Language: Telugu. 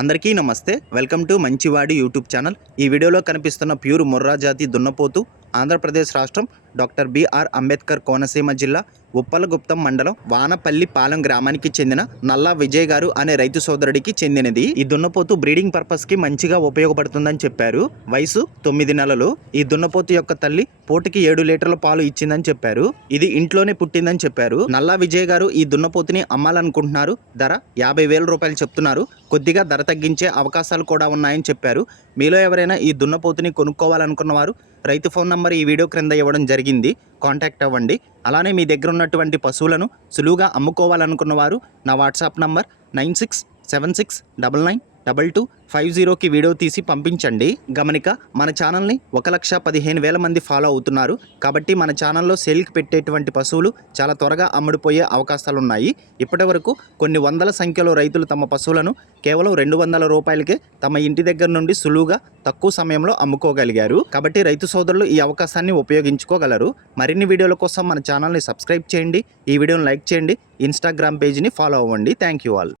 అందరికీ నమస్తే. వెల్కమ్ టు మంచివాడి యూట్యూబ్ ఛానల్. ఈ వీడియోలో కనిపిస్తున్న ప్యూర్ ముర్రా జాతి దున్నపోతు ఆంధ్రప్రదేశ్ రాష్ట్రం డాక్టర్ బిఆర్ అంబేద్కర్ కోనసీమ జిల్లా ఉప్పలగుప్తం మండలం వానపల్లి పాలెం గ్రామానికి చెందిన నల్లా విజయ్ గారు అనే రైతు సోదరుడికి చెందినది. ఈ దున్నపోతు బ్రీడింగ్ పర్పస్ కి మంచిగా ఉపయోగపడుతుందని చెప్పారు. వయసు 9 నెలలు. ఈ దున్నపోతు యొక్క తల్లి పూటకి 7 లీటర్ల పాలు ఇచ్చిందని చెప్పారు. ఇది ఇంట్లోనే పుట్టిందని చెప్పారు. నల్లా విజయ్ గారు ఈ దున్నపోతుని అమ్మాలనుకుంటున్నారు. ధర 50,000 రూపాయలు చెప్తున్నారు. కొద్దిగా ధర తగ్గించే అవకాశాలు కూడా ఉన్నాయని చెప్పారు. మీలో ఎవరైనా ఈ దున్నపోతుని కొనుక్కోవాలనుకున్న వారు రైతు ఫోన్ నంబర్ ఈ వీడియో క్రింద ఇవ్వడం జరిగింది. కాంటాక్ట్ అవ్వండి. అలానే మీ దగ్గర ఉన్నటువంటి పశువులను సులువుగా అమ్ముకోవాలనుకున్న వారు నా వాట్సాప్ నంబర్ 9676992250కి వీడియో తీసి పంపించండి. గమనిక, మన ఛానల్ని 1,15,000 మంది ఫాలో అవుతున్నారు. కాబట్టి మన ఛానల్లో సేల్కి పెట్టేటువంటి పశువులు చాలా త్వరగా అమ్ముడిపోయే అవకాశాలు ఉన్నాయి. ఇప్పటి వరకు కొన్ని వందల సంఖ్యలో రైతులు తమ పశువులను కేవలం 200 రూపాయలకే తమ ఇంటి దగ్గర నుండి సులువుగా తక్కువ సమయంలో అమ్ముకోగలిగారు. కాబట్టి రైతు సోదరులు ఈ అవకాశాన్ని ఉపయోగించుకోగలరు. మరిన్ని వీడియోల కోసం మన ఛానల్ని సబ్స్క్రైబ్ చేయండి. ఈ వీడియోని లైక్ చేయండి. ఇన్స్టాగ్రామ్ పేజీని ఫాలో అవ్వండి. Thank you all.